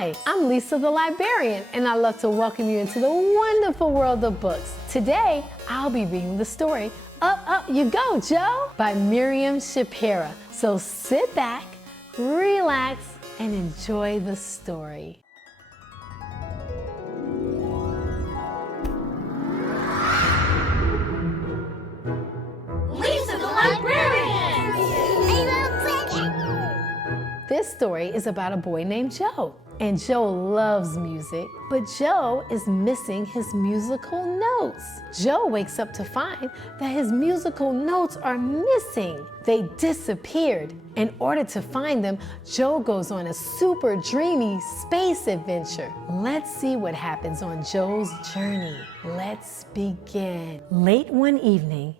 Hi, I'm Lisa the librarian, and I'd love to welcome you into the wonderful world of books. Today, I'll be reading the story Up, Up You Go, Joe by Mariam Shapera. So sit back, relax, and enjoy the story. Lisa the librarian! This story is about a boy named Joe. And Joe loves music, but Joe is missing his musical notes. Joe wakes up to find that his musical notes are missing. They disappeared. In order to find them, Joe goes on a super dreamy space adventure. Let's see what happens on Joe's journey. Let's begin. Late one evening,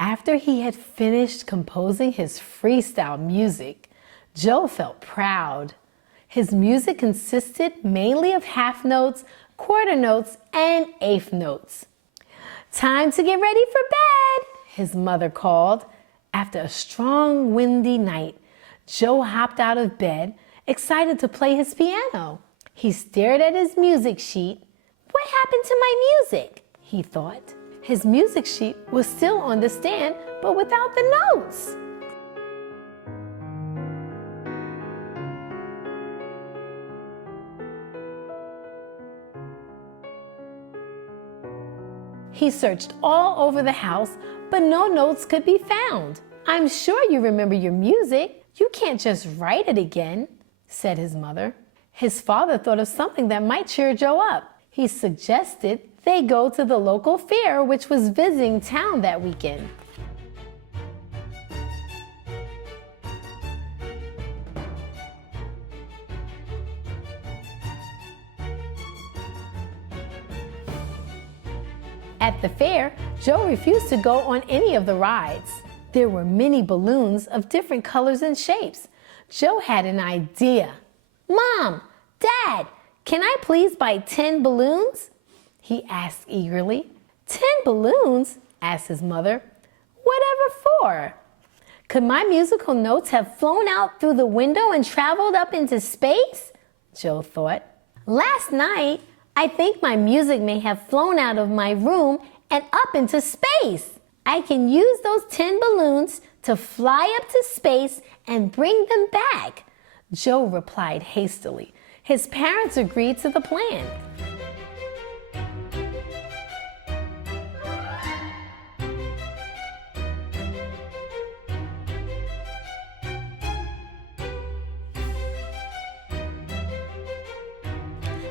after he had finished composing his freestyle music, Joe felt proud. His music consisted mainly of half notes, quarter notes, and eighth notes. Time to get ready for bed, his mother called. After a strong, windy night, Joe hopped out of bed, excited to play his piano. He stared at his music sheet. What happened to my music? He thought. His music sheet was still on the stand, but without the notes. He searched all over the house, but no notes could be found. I'm sure you remember your music. You can't just write it again, said his mother. His father thought of something that might cheer Joe up. He suggested they go to the local fair, which was visiting town that weekend. At the fair, Joe refused to go on any of the rides. There were many balloons of different colors and shapes. Joe had an idea. Mom, Dad, can I please buy 10 balloons? He asked eagerly. 10 balloons? Asked his mother. Whatever for? Could my musical notes have flown out through the window and traveled up into space? Joe thought. Last night, I think my music may have flown out of my room and up into space. I can use those 10 balloons to fly up to space and bring them back. Joe replied hastily. His parents agreed to the plan.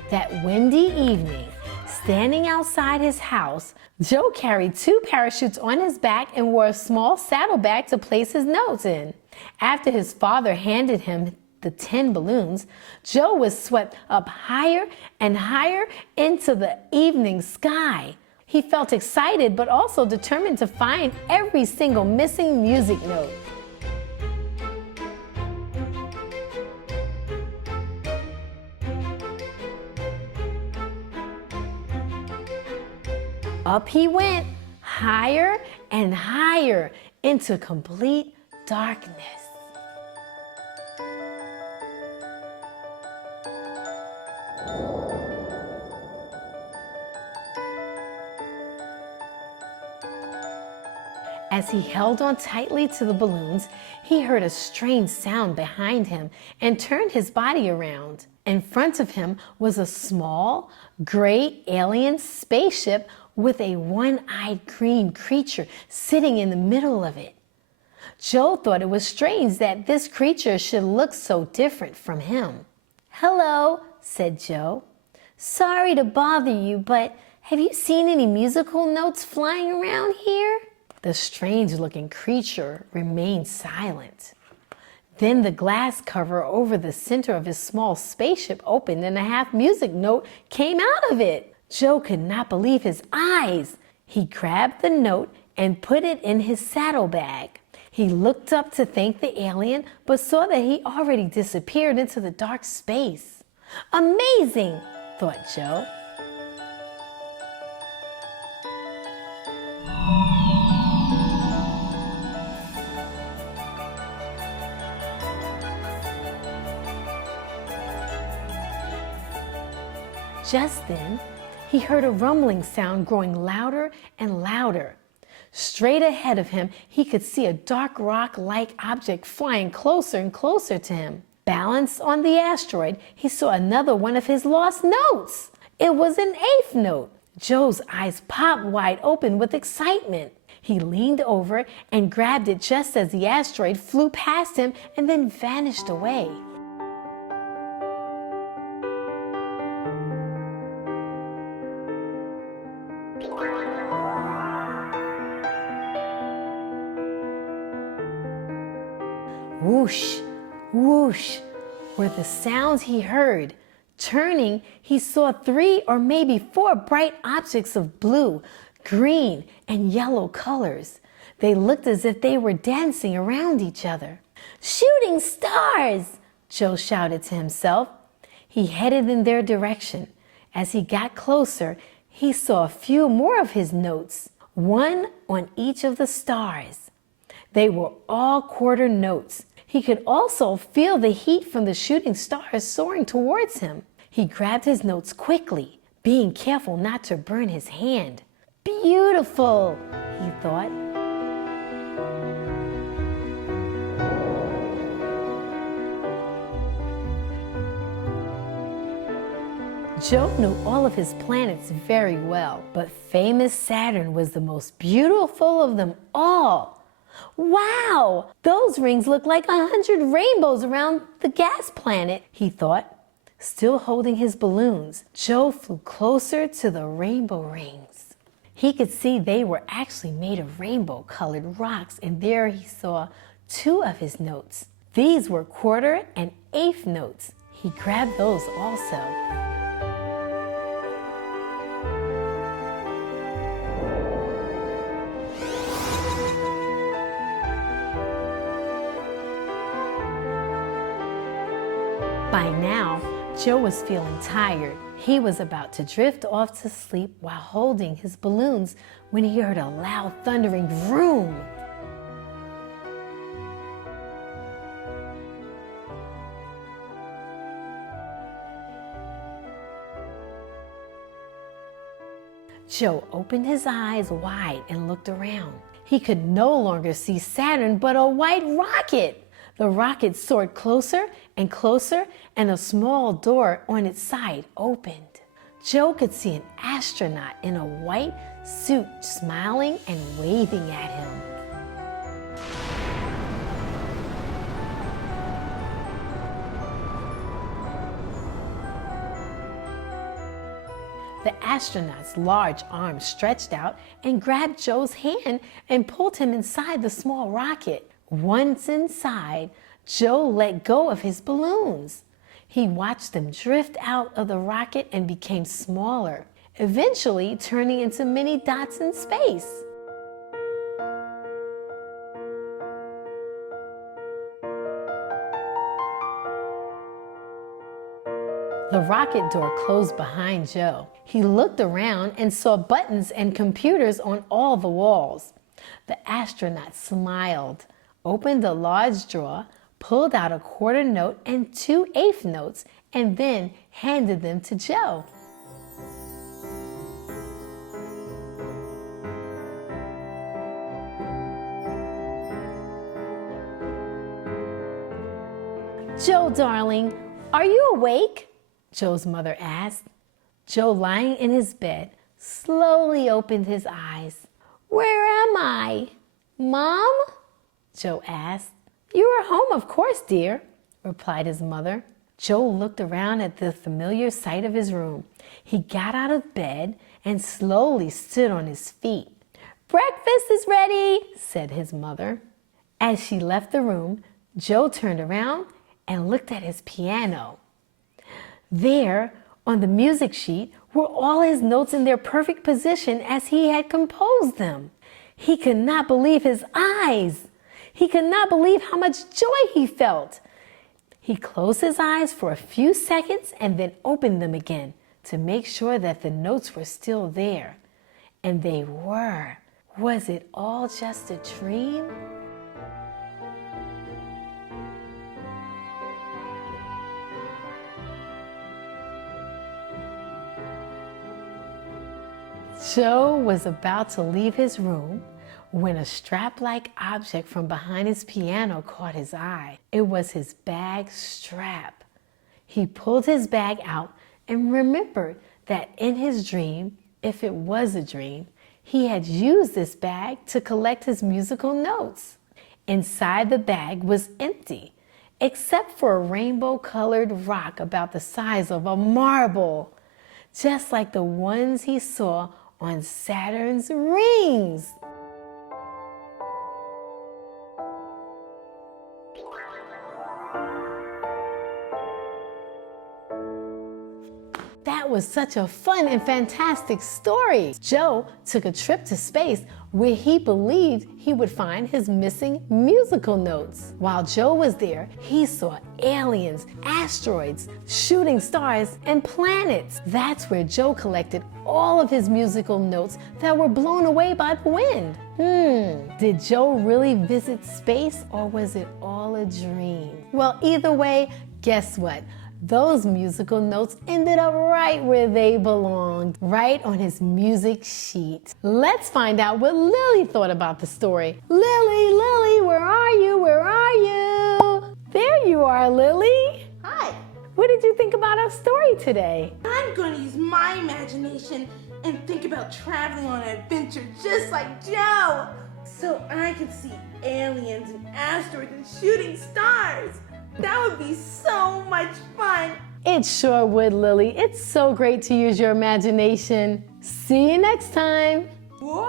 That windy evening, standing outside his house, Joe carried 2 parachutes on his back and wore a small saddlebag to place his notes in. After his father handed him the 10 balloons, Joe was swept up higher and higher into the evening sky. He felt excited but also determined to find every single missing music note. Up he went, higher and higher into complete darkness. As he held on tightly to the balloons, he heard a strange sound behind him and turned his body around. In front of him was a small, gray alien spaceship with a one-eyed green creature sitting in the middle of it. Joe thought it was strange that this creature should look so different from him. "Hello," said Joe. "Sorry to bother you, but have you seen any musical notes flying around here?" The strange-looking creature remained silent. Then the glass cover over the center of his small spaceship opened and a half music note came out of it. Joe could not believe his eyes. He grabbed the note and put it in his saddlebag. He looked up to thank the alien, but saw that he already disappeared into the dark space. Amazing, thought Joe. Just then, he heard a rumbling sound growing louder and louder. Straight ahead of him, he could see a dark rock-like object flying closer and closer to him. Balanced on the asteroid, he saw another one of his lost notes. It was an eighth note. Joe's eyes popped wide open with excitement. He leaned over and grabbed it just as the asteroid flew past him and then vanished away. Whoosh, whoosh were the sounds he heard. Turning, he saw 3 or maybe 4 bright objects of blue, green, and yellow colors. They looked as if they were dancing around each other. "Shooting stars!" Joe shouted to himself. He headed in their direction. As he got closer, he saw a few more of his notes, one on each of the stars. They were all quarter notes. He could also feel the heat from the shooting stars soaring towards him. He grabbed his notes quickly, being careful not to burn his hand. "Beautiful," he thought. Joe knew all of his planets very well, but famous Saturn was the most beautiful of them all. "Wow, those rings look like 100 rainbows around the gas planet," he thought. Still holding his balloons, Joe flew closer to the rainbow rings. He could see they were actually made of rainbow-colored rocks, and there he saw 2 of his notes. These were quarter and eighth notes. He grabbed those also. By now, Joe was feeling tired. He was about to drift off to sleep while holding his balloons when he heard a loud thundering vroom. Joe opened his eyes wide and looked around. He could no longer see Saturn but a white rocket. The rocket soared closer and closer, and a small door on its side opened. Joe could see an astronaut in a white suit smiling and waving at him. The astronaut's large arm stretched out and grabbed Joe's hand and pulled him inside the small rocket. Once inside, Joe let go of his balloons. He watched them drift out of the rocket and became smaller, eventually turning into many dots in space. The rocket door closed behind Joe. He looked around and saw buttons and computers on all the walls. The astronaut smiled, opened a large drawer, pulled out a quarter note and 2 eighth notes, and then handed them to Joe. "Joe, darling, are you awake?" Joe's mother asked. Joe, lying in his bed, slowly opened his eyes. "Where am I? Mom?" Joe asked. "You are home, of course, dear," replied his mother. Joe looked around at the familiar sight of his room. He got out of bed and slowly stood on his feet. "Breakfast is ready," said his mother. As she left the room, Joe turned around and looked at his piano. There, on the music sheet, were all his notes in their perfect position as he had composed them. He could not believe his eyes. He could not believe how much joy he felt. He closed his eyes for a few seconds and then opened them again to make sure that the notes were still there. And they were. Was it all just a dream? Joe was about to leave his room when a strap-like object from behind his piano caught his eye. It was his bag strap. He pulled his bag out and remembered that in his dream, if it was a dream, he had used this bag to collect his musical notes. Inside the bag was empty, except for a rainbow-colored rock about the size of a marble, just like the ones he saw on Saturn's rings. That was such a fun and fantastic story. Joe took a trip to space where he believed he would find his missing musical notes. While Joe was there, he saw aliens, asteroids, shooting stars, and planets. That's where Joe collected all of his musical notes that were blown away by the wind. Did Joe really visit space, or was it all a dream? Well, either way, guess what? Those musical notes ended up right where they belonged, right on his music sheet. Let's find out what Lily thought about the story. Lily, where are you? Where are you? There you are, Lily. Hi. What did you think about our story today? I'm going to use my imagination and think about traveling on an adventure just like Joe, so I can see aliens and asteroids and shooting stars. That would be so much fun. It sure would, Lily. It's so great to use your imagination. See you next time. Whoa!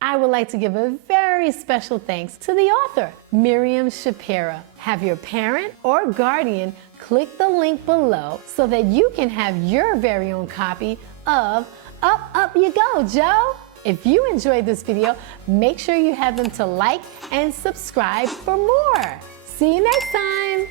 I would like to give a very special thanks to the author, Mariam Shapera. Have your parent or guardian click the link below so that you can have your very own copy of Up, Up You Go, Joe. If you enjoyed this video, make sure you have them to like and subscribe for more. See you next time.